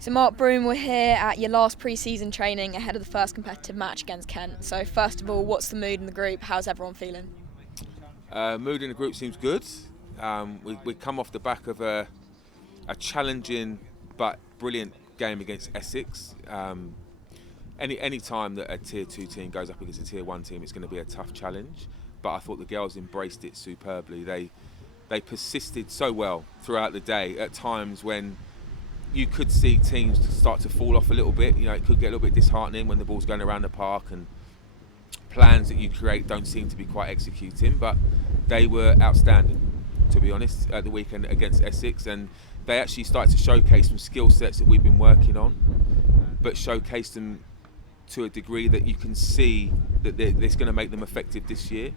So Marc Broom, we're here at your last pre-season training ahead of the first competitive match against Kent. So first of all, what's the mood in the group? How's everyone feeling? Mood in the group seems good. We come off the back of a challenging but brilliant game against Essex. Any time that a Tier 2 team goes up against a Tier 1 team, it's going to be a tough challenge. But I thought the girls embraced it superbly. They persisted so well throughout the day at times when you could see teams start to fall off a little bit. You know, it could get a little bit disheartening when the ball's going around the park and plans that you create don't seem to be quite executing. But they were outstanding, to be honest, at the weekend against Essex, and they actually started to showcase some skill sets that we've been working on, but showcased them to a degree that you can see that it's going to make them effective this year.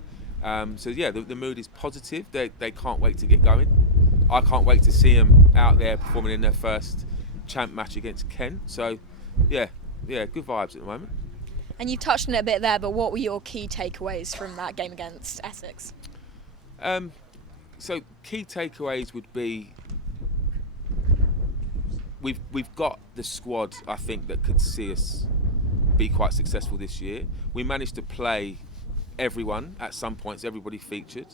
So yeah, the mood is positive. They can't wait to get going. I can't wait to see them out there performing in their first champ match against Kent. So yeah, good vibes at the moment. And you touched on it a bit there, but what were your key takeaways from that game against Essex? So key takeaways would be we've got the squad, I think, that could see us be quite successful this year. We managed to play everyone at some points. Everybody featured.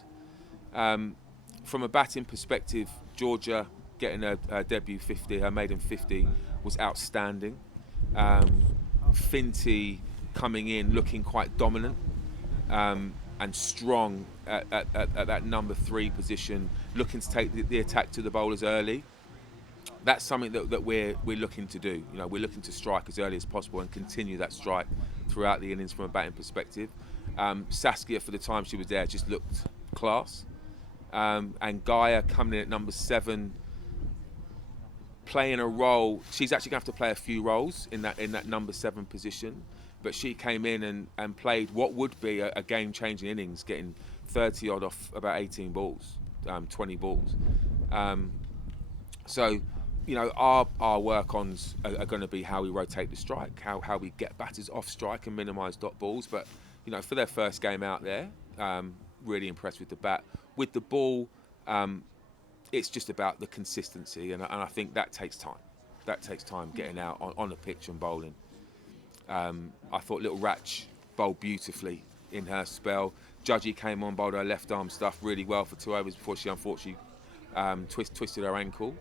From a batting perspective, Georgia getting her debut 50, her maiden 50, was outstanding. Finty coming in looking quite dominant and strong at that number 3 position, looking to take the attack to the bowlers early. That's something that we're looking to do. You know, we're looking to strike as early as possible and continue that strike throughout the innings from a batting perspective. Saskia, for the time she was there, just looked class. And Gaia coming in at number 7, playing a role. She's actually going to have to play a few roles in that number 7 position, but she came in and played what would be a game-changing innings, getting 30 odd off about 18 balls, 20 balls. So, you know, our work-ons are going to be how we rotate the strike, how we get batters off strike and minimise dot balls. But, you know, for their first game out there, really impressed with the bat. With the ball, it's just about the consistency, and I think that takes time. That takes time getting out on the pitch and bowling. I thought Little Ratch bowled beautifully in her spell. Judgy came on, bowled her left arm stuff really well for 2 overs before she unfortunately twisted her ankle.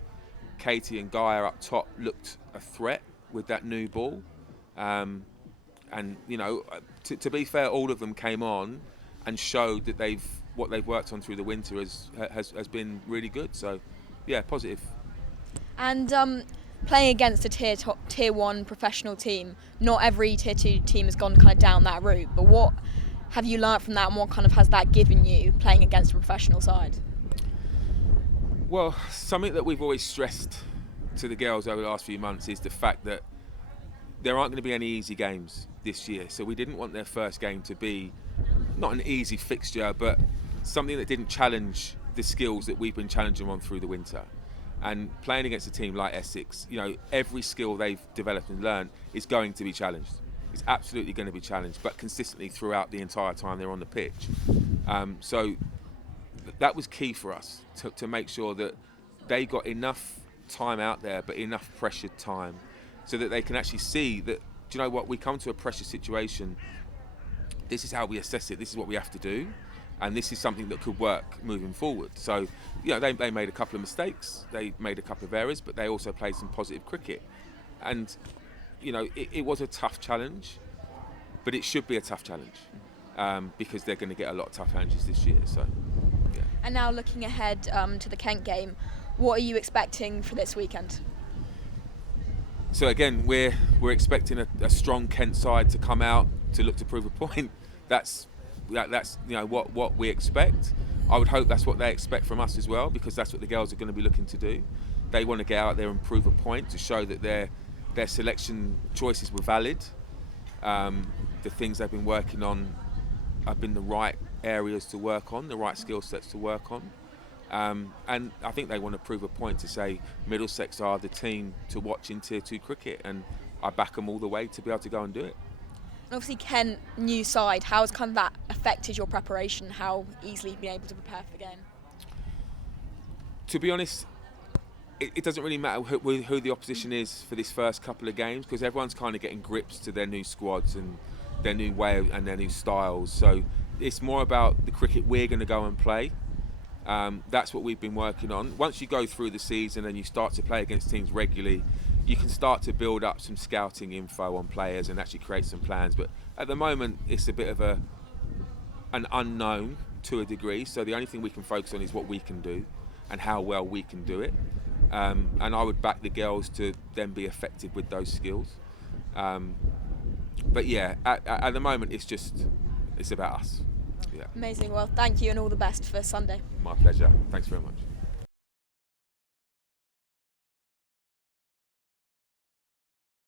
Katie and Gaia up top looked a threat with that new ball. And, you know, to be fair, all of them came on and showed that what they've worked on through the winter has been really good. So, yeah, positive. And playing against a tier 1 professional team, not every tier 2 team has gone kind of down that route. But what have you learnt from that, and what kind of has that given you playing against a professional side? Well, something that we've always stressed to the girls over the last few months is the fact that there aren't going to be any easy games this year. So we didn't want their first game to be not an easy fixture, but something that didn't challenge the skills that we've been challenging them on through the winter. And playing against a team like Essex, you know, every skill they've developed and learned is going to be challenged. It's absolutely going to be challenged, but consistently throughout the entire time they're on the pitch. So that was key for us to make sure that they got enough time out there, but enough pressured time, so that they can actually see that, do you know what, we come to a pressure situation, this is how we assess it, this is what we have to do, and this is something that could work moving forward. So, you know, they made a couple of mistakes, they made a couple of errors, but they also played some positive cricket. And, you know, it was a tough challenge, but it should be a tough challenge, because they're going to get a lot of tough challenges this year. So, yeah. And now looking ahead to the Kent game, what are you expecting for this weekend? So again, we're expecting a strong Kent side to come out to look to prove a point. That's you know what we expect. I would hope that's what they expect from us as well, because that's what the girls are going to be looking to do. They want to get out there and prove a point to show that their selection choices were valid. The things they've been working on have been the right areas to work on, the right skill sets to work on. And I think they want to prove a point to say Middlesex are the team to watch in Tier 2 cricket, and I back them all the way to be able to go and do it. Obviously, Kent, new side, how has kind of that affected your preparation? How easily you've been able to prepare for the game? To be honest, it doesn't really matter who the opposition is for this first couple of games, because everyone's kind of getting grips to their new squads and their new way and their new styles. So it's more about the cricket we're going to go and play. That's what we've been working on. Once you go through the season and you start to play against teams regularly, you can start to build up some scouting info on players and actually create some plans. But at the moment, it's a bit of an unknown to a degree. So the only thing we can focus on is what we can do and how well we can do it. And I would back the girls to then be effective with those skills. But yeah, at the moment, it's about us. Yeah. Amazing. Well, thank you and all the best for Sunday. My pleasure. Thanks very much.